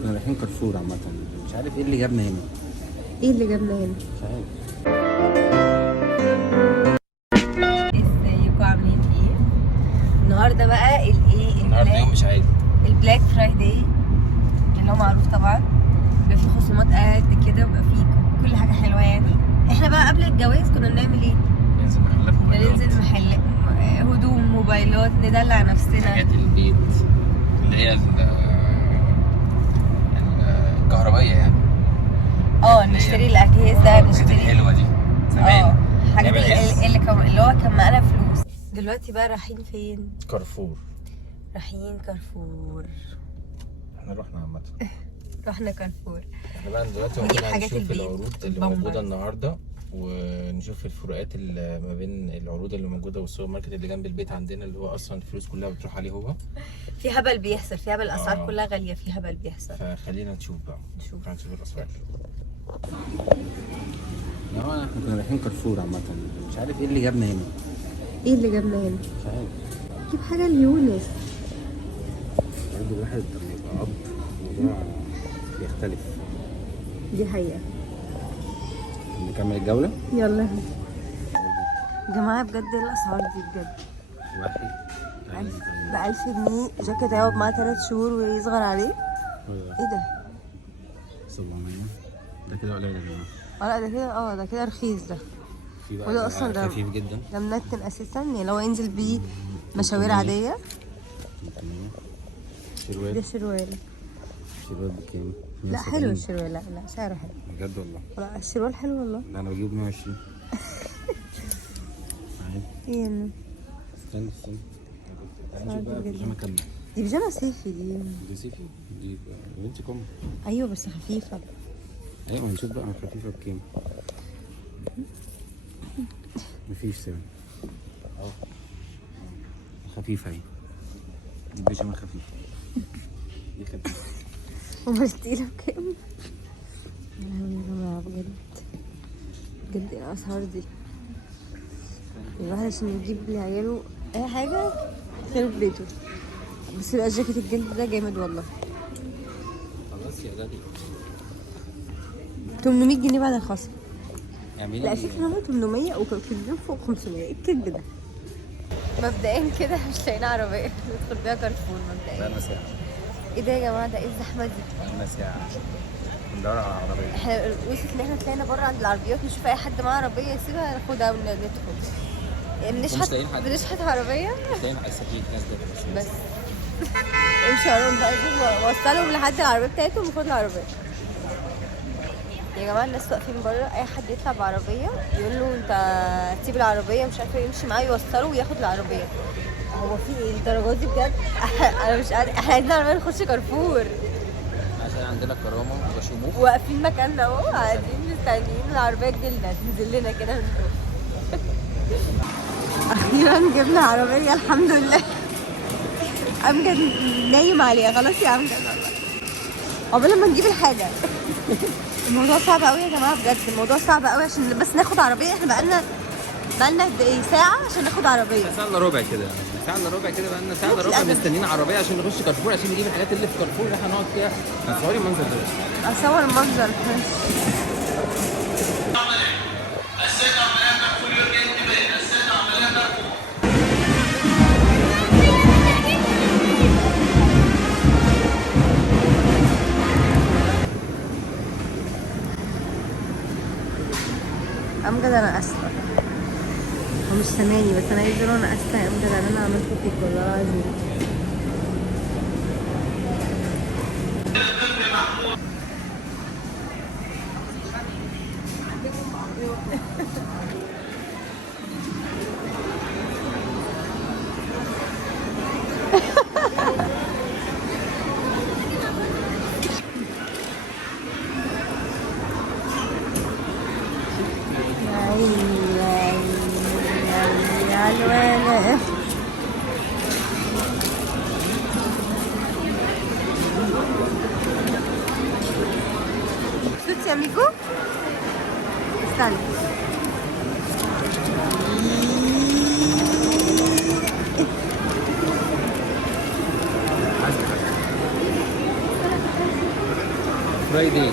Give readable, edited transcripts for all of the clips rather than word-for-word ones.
كنا رايحين كارفور عامة، مش عارف ايه اللي جابنا هنا. ايه اللي جابنا هنا؟ مش عارف. ازيكم عاملين ايه؟ النهارده بقى الايه؟ النهارده يوم مش عادي. البلاك فرايداي اللي هو معروف طبعا، بيبقى فيه خصومات قد كده وبيبقى فيه كل حاجة حلوة يعني. احنا بقى قبل الجواز كنا بنعمل ايه؟ ننزل محلات موبايلات، ننزل محلات هدوم، موبايلات، ندلع نفسنا. حاجات البيت اللي هي الكهربائية يعني. نشتري الأجهزة، نشتري الحلوة دي زمان. حاجات نعمل اللي هو كان معانا فلوس. دلوقتي بقى رايحين فين؟ كارفور. رايحين كارفور. احنا رحنا عامة. رحنا كارفور. احنا بقى دلوقتي نجيب ممكن حاجات نشوف البيت، العروض اللي البامبرز. موجودة النهاردة، ونشوف الفروقات اللي ما بين العروض اللي موجودة والسوبر ماركت اللي جنب البيت عندنا، اللي هو اصلا الفلوس كلها بتروح عليه هو. في هبل بيحصل، في هبل، الأسعار كلها غالية، في هبل بيحصل. فخلينا نشوف بقى. نشوف الاسعار. احنا كنا رايحين كارفور عامة، مش عارف ايه اللي جابنا هنا. ايه اللي جابنا هنا؟ مش عارف. نجيب حاجة ليونس. برضه الواحد لما يبقى اب الموضوع بيختلف. دي حقيقة. نكمل الجولة؟ يلا يا جماعة، بجد الأسعار دي بجد واحد ب1000 جنيه جاكيت هيقعد معاه 3 شهور ويصغر عليه. ايه ده؟ 700. ده كده قليل يا جماعة. لا ده كده ده كده رخيص ده. في بقى وده اصلا ده خفيف جدا. ده منتن اساسا، يعني لو ينزل بيه مشاوير عادية. شروال. ده شروال. شروال بكام؟ لا حلو الشروال، لا سعره حلو بجد والله. لا الشروال حلو والله. ده انا بجيب 120. ايه استنى نشوف بقى بيجامة كاملة. دي بيجامة صيفي دي صيفي دي بنتي كم. ايوه بس خفيفة. ايوه هنشوف بقى خفيفة بكام. مفيش سعر. خفيفة اهي. دي بيجامة خفيفة. دي خفيفة. امال التقيلة بكام؟ يا لهوي يا جماعة، بجد ايه الأسعار دي؟ الواحد عشان يجيب لعياله أي حاجة يخرب بيته. بس يبقى جاكيت الجلد ده جامد والله. خلاص يا غالي. 800 جنيه بعد الخصم. لا اعملي. في كمان 800 وكان فوق 500. ايه الكذب ده؟ مبدئيا كده مش لاقيين عربية ندخل بيها كارفور مبدئيا. بقالنا ساعة. ايه ده يا جماعة؟ ده ايه الزحمة دي؟ بقالنا ساعة بندور على عربية. احنا وصلت ان احنا طلعنا بره عند العربيات نشوف اي حد معاه عربية يسيبها ناخدها وندخل. يعني بنشحت عربية. مش لاقيين عايزين ناس بس امشي وراهم بقى، وصلهم لحد العربية بتاعتهم وخد العربية. يا جماعة الناس واقفين بره، اي حد يطلع بعربية يقول له انت تسيب العربية، مش عارفة يمشي معاه يوصله وياخد العربية. هو في ايه الدرجات دي بجد؟ انا مش عارف، احنا عايزين عربية نخش كارفور عشان عندنا كرامة وشموخ. واقفين مكاننا اهو قاعدين مستنيين العربية تجيلنا تنزل لنا كده من فوق. اخيرا جبنا عربية الحمد لله. امجد نايم عليها خلاص يا امجد والله قبل ما نجيب الحاجة. الموضوع صعب قوي يا جماعة بجد، الموضوع صعب قوي عشان بس ناخد عربية. احنا بقالنا قد ايه؟ ساعة عشان ناخد عربية. ساعة الا ربع كده، بقالنا ساعة الا ربع مستنيين عربية عشان نخش كارفور، عشان نجيب الحاجات اللي في كارفور اللي احنا هنقعد فيها. هتصوري المنظر ده. اصور المنظر. امجد انا اسفه، هو مش سامعني بس انا عايزه انا اسفه يا امجد ان انا عملت فيك والله العظيم. يا ميكو استنى. فرايداي،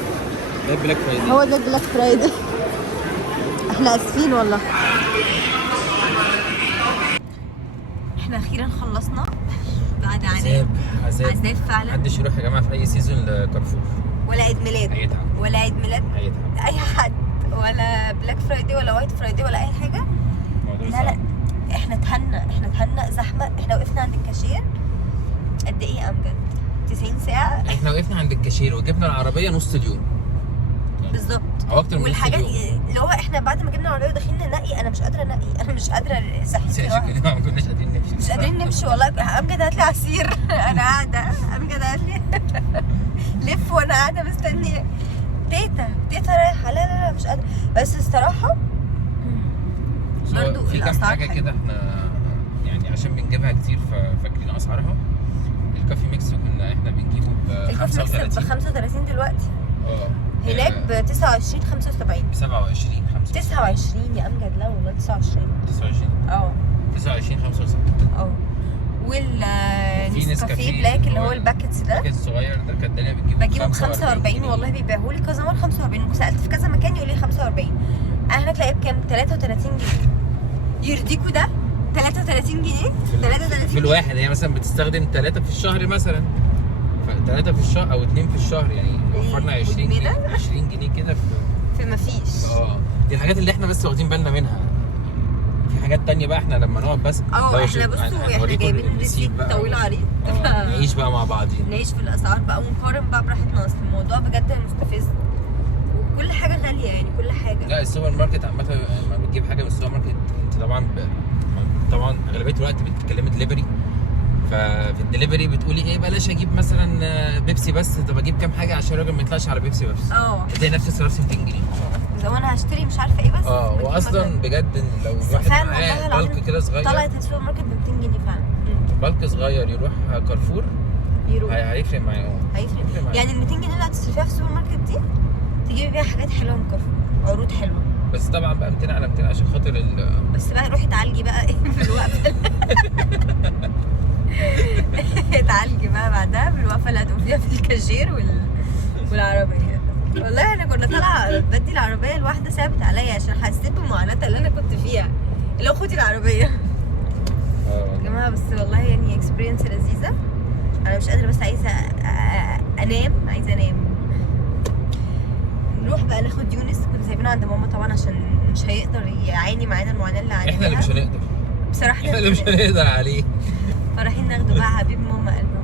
ده بلاك فرايداي. هو ده البلاك فرايداي. احنا اسفين والله. احنا اخيرا خلصنا بعد عناء. عذاب فعلا. محدش يروح يا جماعه في اي سيزون لكارفور، ولا عيد ميلاد، هيتعب، ولا عيد ميلاد هيتعب اي حد، ولا بلاك فرايداي ولا وايت فرايداي ولا اي حاجه. لا لا، احنا اتهنا زحمه. احنا وقفنا عند الكاشير قد ايه يا امجد؟ 90 ساعه. احنا وقفنا عند الكاشير وجبنا العربيه نص اليوم بالظبط، او اكتر من نص والحاجات اليوم. اللي هو احنا بعد ما جبنا العربيه وداخلين ننقي، انا مش قادره انقي، انا مش قادره صحيح ما كناش قادرين نمشي، مش قادرين نمشي والله. امجد هات لي عصير. انا قاعده، امجد هات لي لف وانا قاعده مستنيه. تيتا رايحه. لا مش قادره. بس الصراحه برضو في كام الاسعار حاجه كده احنا يعني عشان بنجيبها كتير ففاكرين اسعارها. الكافي ميكس كنا احنا بنجيبه ب الكوفي ميكس ب 35 دلوقتي. هناك ب 29 75 ب 27 25 29 يا امجد. لا والله 29 29 75 والنسكافيه بلاك اللي هو الباكيتس ده، الباكيت الصغير ده كانت داليا بتجيبه ب 45 والله. بيبيعوا لي كذا مره 45. سالت في كذا مكان يقول لي 45. انا هناك لاقيه بكام؟ 33 جنيه. يرضيكوا ده؟ 33 جنيه 33 في الواحد. هي مثلا بتستخدم 3 في الشهر مثلا، 3 في الشهر او 2 في الشهر، يعني وفرنا 20 جنيه 20 جنيه كده في مفيش. دي الحاجات اللي احنا بس واخدين بالنا منها. في حاجات تانية بقى احنا لما نقعد بس احنا بصوا احنا جايبين ريسيت طويل عريض. نعيش بقى مع بعضين، نعيش في الاسعار بقى ونقارن بقى براحتنا. اصل الموضوع بجد مستفز وكل حاجه غاليه، يعني كل حاجه. لا السوبر ماركت عامة لما بتجيب حاجة من السوبر ماركت انت طبعا اغلبية الوقت بتتكلمي دليفري، ففي الدليفري بتقولي ايه بلاش اجيب مثلا بيبسي بس، طب اجيب كام حاجة عشان الراجل ما يطلعش على بيبسي بس. تلاقي نفس الصرف 200 جنيه. زي وانا هشتري مش عارفه ايه بس. واصلا بجد لو واحد معاه بالك كده صغير طلعت السوبر ماركت ب 200 جنيه فعلا. بالك صغير يروح كارفور هيفرق معاه. هيفرق يعني ال 200 جنيه اللي هتصرفيها في السوبر ماركت دي تجيبي بيها حاجات حلوه من كارفور، عروض حلوه. بس طبعا بقى 200 على 200 عشان خاطر بس بقى روحي تعالجي بقى في الوقفه. تعالجي بقى بعدها بالوقفه اللي هتقفيها في الكاشير والعربيه. والله انا كنا طالعه بدي العربيه الواحده ثابت عليا عشان حسيت بالمعاناه اللي انا كنت فيها، اللي هو خدي العربيه. يا جماعه بس والله يعني اكسبيرينس لذيذه. انا مش قادره بس عايزه انام. نروح بقى ناخد يونس. كنا سايبينه عند ماما طبعا عشان مش هيقدر يعاني معانا المعاناه اللي عانيها. احنا اللي مش هنقدر بصراحه، احنا اللي مش هنقدر عليه. فرايحين ناخده بقى حبيب ماما قلب